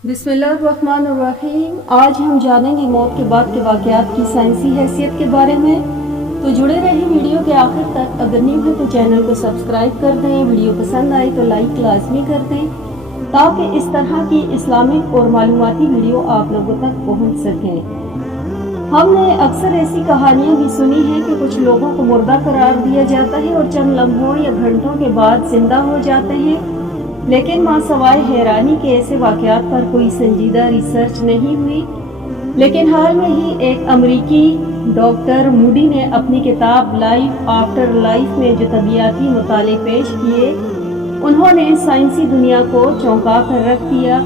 बिस्मिल्लाहिर्रहमानिर्रहीम। आज हम जानेंगे मौत के बाद के वाक़यात की साइंसी हैसियत के बारे में। तो जुड़े रहिए वीडियो के आखिर तक। अगर न्यू है तो चैनल को सब्सक्राइब कर दें, वीडियो पसंद आए तो लाइक लाजमी कर दें ताकि इस तरह की इस्लामिक और मालूमाती वीडियो आप लोगों तक पहुंच सकें। हमने अक्सर ऐसी कहानियां भी सुनी हैं कि कुछ लोगों को मुर्दा करार दिया जाता है और चंद लम्हों या घंटों के बाद जिंदा हो जाते हैं, लेकिन मां सवाए हैरानी के ऐसे वाक़यात पर कोई संजीदा रिसर्च नहीं हुई। लेकिन हाल में ही एक अमरीकी डॉक्टर मूडी ने अपनी किताब लाइफ आफ्टर लाइफ में जो तबियाती मुताले पेश किए, उन्होंने साइंसी दुनिया को चौंका कर रख दिया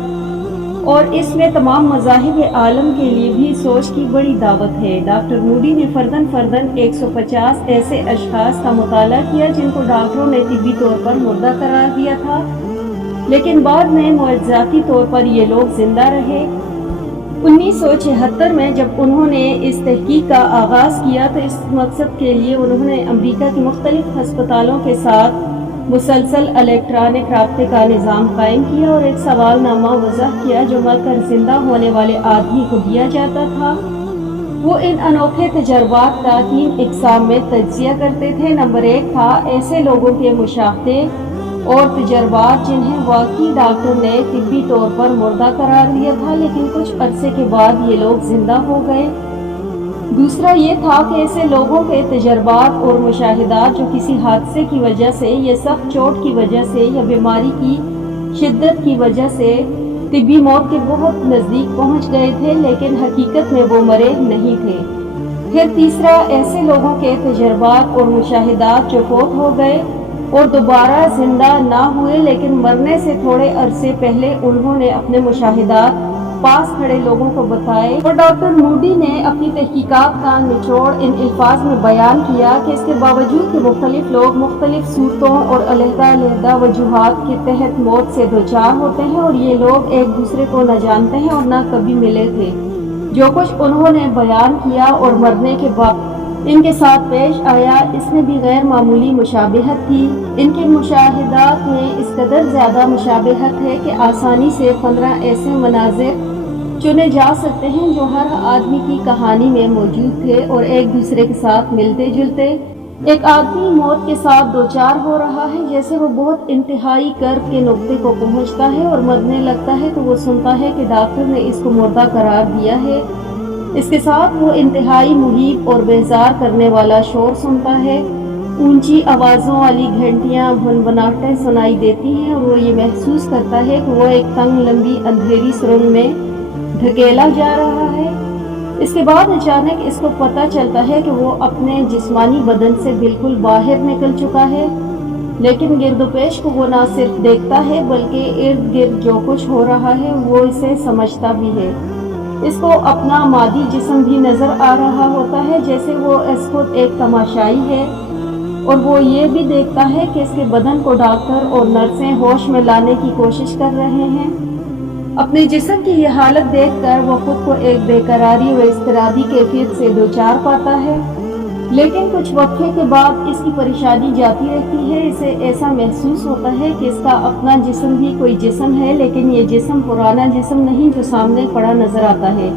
और इसमें तमाम मज़ाहिब आलम के लिए भी सोच की बड़ी दावत है। डॉक्टर मूडी ने फर्दन 150 ऐसे अशखास का मुताला किया जिनको डॉक्टरों ने तिब्बी तौर पर मुर्दा करार दिया था, लेकिन बाद में मुआवजाती तौर पर ये लोग जिंदा रहे। 1976 में जब उन्होंने इस तहकीक का आगाज़ किया तो इस मकसद के लिए उन्होंने अमेरिका के मुख्तलिफ हस्पतालों के साथ मुसलसल इलेक्ट्रॉनिक राब्ते का निज़ाम कायम किया और एक सवालनामा वज़ह किया जो मरकर जिंदा होने वाले आदमी को दिया जाता था। वो इन अनोखे तजर्बात का 3 इक़साम में तज्ज़िया करते थे। नंबर 1 था ऐसे लोगों के मुशाहदे और तजर्बात जिन्हें वाकई डॉक्टर ने तिब्बी तौर पर मुर्दा करार दिया था, लेकिन कुछ अरसे के बाद ये लोग जिंदा हो गए। दूसरा ये था कि ऐसे लोगों के तजर्बात और मुशाहिदात जो किसी हादसे की वजह से या सख्त चोट की वजह से या बीमारी की शिद्दत की वजह से तिब्बी मौत के बहुत नज़दीक पहुंच गए थे, लेकिन हकीकत में वो मरे नहीं थे। फिर तीसरा ऐसे लोगों के तजर्बात और मुशाहिदात जो फौत हो गए और दोबारा जिंदा ना हुए, लेकिन मरने से थोड़े अरसे पहले उन्होंने अपने मुशाहिदात पास खड़े लोगों को बताए। और डॉक्टर मूडी ने अपनी तहकीकात का निचोड़ इन अल्फाज में बयान किया कि इसके बावजूद कि मुख्तलिफ लोग मुख्तलिफ सूरतों और अलहदा वजूहात के तहत मौत से दोचार होते हैं और ये लोग एक दूसरे को न जानते हैं और न कभी मिले थे, जो कुछ उन्होंने बयान किया और मरने के बाद इनके साथ पेश आया इसमें भी गैर मामूली मुशाबिहत थी। इनके मुशाहिदात में इस कदर ज़्यादा मुशाबिहत है कि आसानी से 15 ऐसे मनाजिर चुने जा सकते हैं जो हर आदमी की कहानी में मौजूद थे और एक दूसरे के साथ मिलते जुलते। एक आदमी मौत के साथ दोचार हो रहा है, जैसे वो बहुत इंतहाई कर्ब के नुक्ते को पहुंचता है और मरने लगता है तो वो सुनता है कि डॉक्टर ने इसको मुर्दा करार दिया है। इसके साथ वो इंतहाई मुहीब और बेजार करने वाला शोर सुनता है। ऊंची आवाज़ों वाली घंटियां भनभनाहटें सुनाई देती हैं और वो ये महसूस करता है कि वो एक तंग लंबी अंधेरी सुरंग में धकेला जा रहा है। इसके बाद अचानक इसको पता चलता है कि वो अपने जिस्मानी बदन से बिल्कुल बाहर निकल चुका है, लेकिन गिरदोपेश को वो ना सिर्फ देखता है बल्कि इर्द गिर्द जो कुछ हो रहा है वो इसे समझता भी है। इसको अपना मादी जिस्म भी नजर आ रहा होता है, जैसे वो इसको एक तमाशाई है, और वो ये भी देखता है कि इसके बदन को डॉक्टर और नर्सें होश में लाने की कोशिश कर रहे हैं। अपने जिस्म की ये हालत देखकर वो खुद को एक बेकरारी व इज़्तिराबी कैफियत से दोचार पाता है, लेकिन कुछ वक्फे के बाद इसकी परेशानी जाती रहती है। इसे ऐसा महसूस होता है कि इसका अपना जिस्म भी कोई जिस्म है, लेकिन ये जिस्म पुराना जिस्म नहीं जो सामने पड़ा नजर आता है,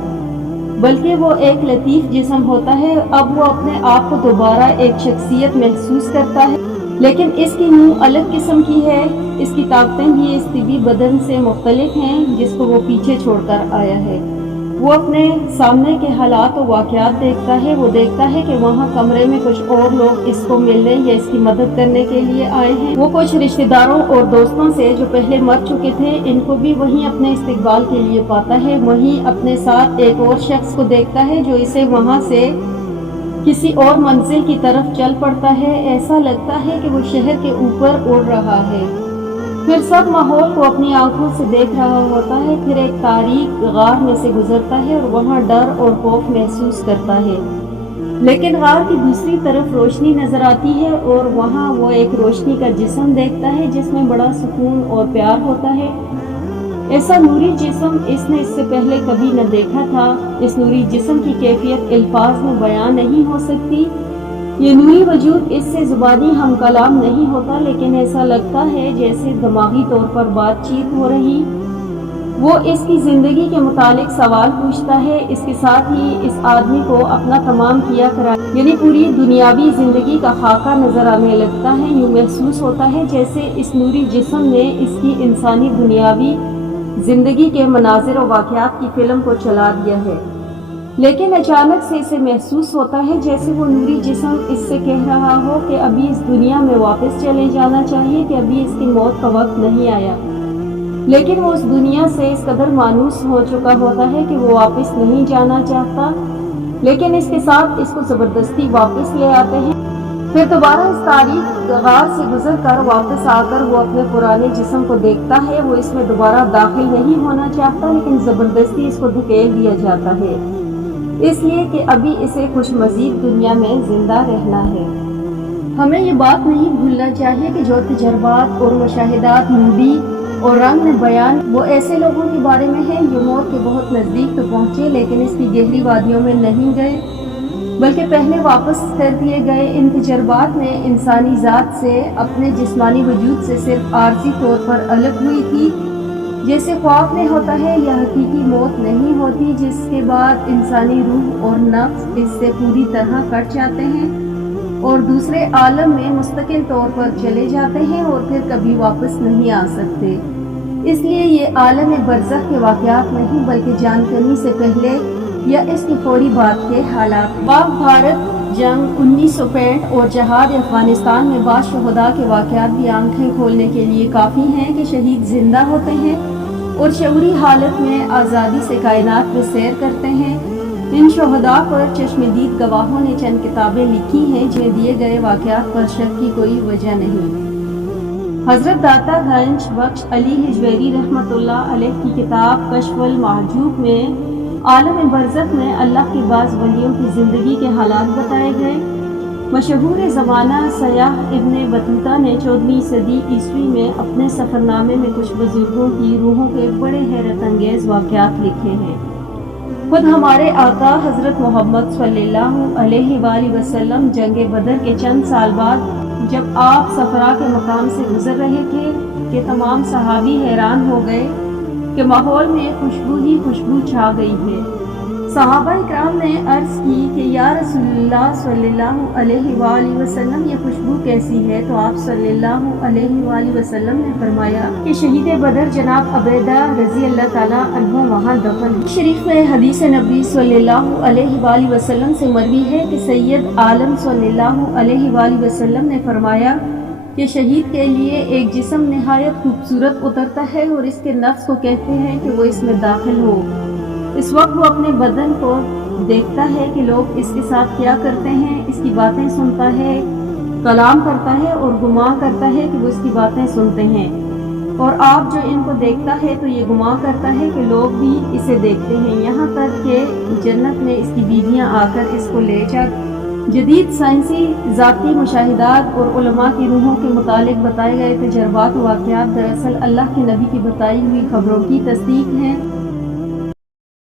बल्कि वो एक लतीफ़ जिस्म होता है। अब वो अपने आप को दोबारा एक शख्सियत महसूस करता है, लेकिन इसकी मुँह अलग किस्म की है। इसकी ताकतें भी इस तिबी बदन से मुख्तलिफ हैं जिसको वो पीछे छोड़कर आया है। वो अपने सामने के हालात और वाक़यात देखता है। वो देखता है कि वहाँ कमरे में कुछ और लोग इसको मिलने या इसकी मदद करने के लिए आए हैं। वो कुछ रिश्तेदारों और दोस्तों से जो पहले मर चुके थे इनको भी वहीं अपने इस्तकबाल के लिए पाता है। वहीं अपने साथ एक और शख्स को देखता है जो इसे वहाँ से किसी और मंजिल की तरफ चल पड़ता है। ऐसा लगता है कि वो शहर के ऊपर उड़ रहा है। फिर सब माहौल को अपनी आंखों से देख रहा होता है। फिर एक तारीक गार में से गुजरता है और वहाँ डर और खौफ महसूस करता है, लेकिन गार की दूसरी तरफ रोशनी नजर आती है और वहाँ वो एक रोशनी का जिस्म देखता है जिसमें बड़ा सुकून और प्यार होता है। ऐसा नूरी जिस्म इसने इससे पहले कभी न देखा था। इस नूरी जिस्म की कैफियत अल्फाज में बयां नहीं हो सकती। ये नूरी वजूद इससे ज़ुबानी हम कलाम नहीं होता, लेकिन ऐसा लगता है जैसे दिमागी तौर पर बातचीत हो रही وہ اس کی زندگی کے متعلق سوال پوچھتا ہے، اس کے ساتھ ہی اس آدمی کو اپنا تمام کیا کرا یعنی پوری دنیاوی زندگی کا خاکہ نظر آنے لگتا ہے۔ یوں محسوس ہوتا ہے جیسے اس نوری جسم نے اس کی انسانی دنیاوی زندگی کے مناظر و واقعات کی فلم کو چلا دیا ہے، لیکن اچانک سے اسے محسوس ہوتا ہے جیسے وہ نوری جسم اس سے کہہ رہا ہو کہ ابھی اس دنیا میں واپس چلے جانا چاہیے، کہ ابھی اس کی موت کا وقت نہیں آیا، لیکن وہ اس دنیا سے اس قدر مانوس ہو چکا ہوتا ہے کہ وہ واپس نہیں جانا چاہتا، لیکن اس کے ساتھ اس کو زبردستی واپس لے آتے ہیں۔ پھر دوبارہ اس تاریخ غار سے گزر کر واپس آ کر وہ اپنے پرانے جسم کو دیکھتا ہے۔ وہ اس میں دوبارہ داخل نہیں ہونا چاہتا، لیکن زبردستی اس کو دھکیل دیا جاتا ہے، اس لیے کہ ابھی اسے کچھ مزید دنیا میں زندہ رہنا ہے۔ ہمیں یہ بات نہیں بھولنا چاہیے کہ جو تجربات اور مشاہدات نوری اور رنگ نے بیان وہ ایسے لوگوں کے بارے میں ہیں جو موت کے بہت نزدیک تو پہنچے، لیکن اس کی گہری وادیوں میں نہیں گئے، بلکہ پہلے واپس کر دیے گئے۔ ان تجربات میں انسانی ذات سے، اپنے جسمانی وجود سے صرف عارضی طور پر الگ ہوئی تھی، جیسے خواب میں ہوتا ہے، یا حقیقی موت نہیں ہوتی جس کے بعد انسانی روح اور نفس اس سے پوری طرح کٹ جاتے ہیں اور دوسرے عالم میں مستقل طور پر چلے جاتے ہیں اور پھر کبھی واپس نہیں آ سکتے۔ اس لیے یہ عالم برزخ کے واقعات نہیں، بلکہ جان کنی سے پہلے یا اس کی فوری بعد کے حالات۔ پاک بھارت جنگ 1965 اور جہاد افغانستان میں بعض شہداء کے واقعات بھی آنکھیں کھولنے کے لیے کافی ہیں کہ شہید زندہ ہوتے ہیں اور شعوری حالت میں آزادی سے کائنات میں سیر کرتے ہیں۔ ان شہداء پر چشم دید گواہوں نے چند کتابیں لکھی ہیں جنہیں دیے گئے واقعات پر شک کی کوئی وجہ نہیں۔ حضرت داتا گنج بخش علی ہجویری رحمۃ اللہ علیہ کی کتاب کشف المحجوب میں عالم برزخ میں اللہ کے بعض ولیوں کی زندگی کے حالات بتائے گئے۔ مشہور زمانہ سیاح ابن بطوطہ نے 14ویں صدی عیسوی میں اپنے سفرنامے میں کچھ بزرگوں کی روحوں کے بڑے حیرت انگیز واقعات لکھے ہیں۔ خود ہمارے آقا حضرت محمد صلی اللہ علیہ وآلہ وسلم جنگ بدر کے چند سال بعد جب آپ صفرا کے مقام سے گزر رہے تھے کہ تمام صحابی حیران ہو گئے کہ ماحول میں خوشبو ہی خوشبو چھا گئی ہے۔ صحابہ اکرام نے عرض کی کہ یا رسول اللہ صلی اللہ علیہ وآلہ وسلم یہ خوشبو کیسی ہے؟ تو آپ صلی اللہ علیہ وآلہ وسلم نے فرمایا کہ شہید بدر جناب عبیدہ رضی اللہ تعالیٰ عنہ وہاں دفن ہیں۔ شریف میں حدیث نبی صلی اللہ علیہ وآلہ وسلم سے مروی ہے کہ سید عالم صلی اللہ علیہ وآلہ وسلم نے فرمایا کہ شہید کے لیے ایک جسم نہایت خوبصورت اترتا ہے اور اس کے نفس کو کہتے ہیں کہ وہ اس میں داخل ہو۔ اس وقت وہ اپنے بدن کو دیکھتا ہے کہ لوگ اس کے ساتھ کیا کرتے ہیں، اس کی باتیں سنتا ہے، کلام کرتا ہے اور گمان کرتا ہے کہ وہ اس کی باتیں سنتے ہیں، اور آپ جو ان کو دیکھتا ہے تو یہ گمان کرتا ہے کہ لوگ بھی اسے دیکھتے ہیں، یہاں تک کہ جنت میں اس کی بیویاں آ کر اس کو لے جا۔ جدید سائنسی ذاتی مشاہدات اور علماء کی روحوں کے متعلق بتائے گئے تجربات و واقعات دراصل اللہ کے نبی کی بتائی ہوئی خبروں کی تصدیق ہیں۔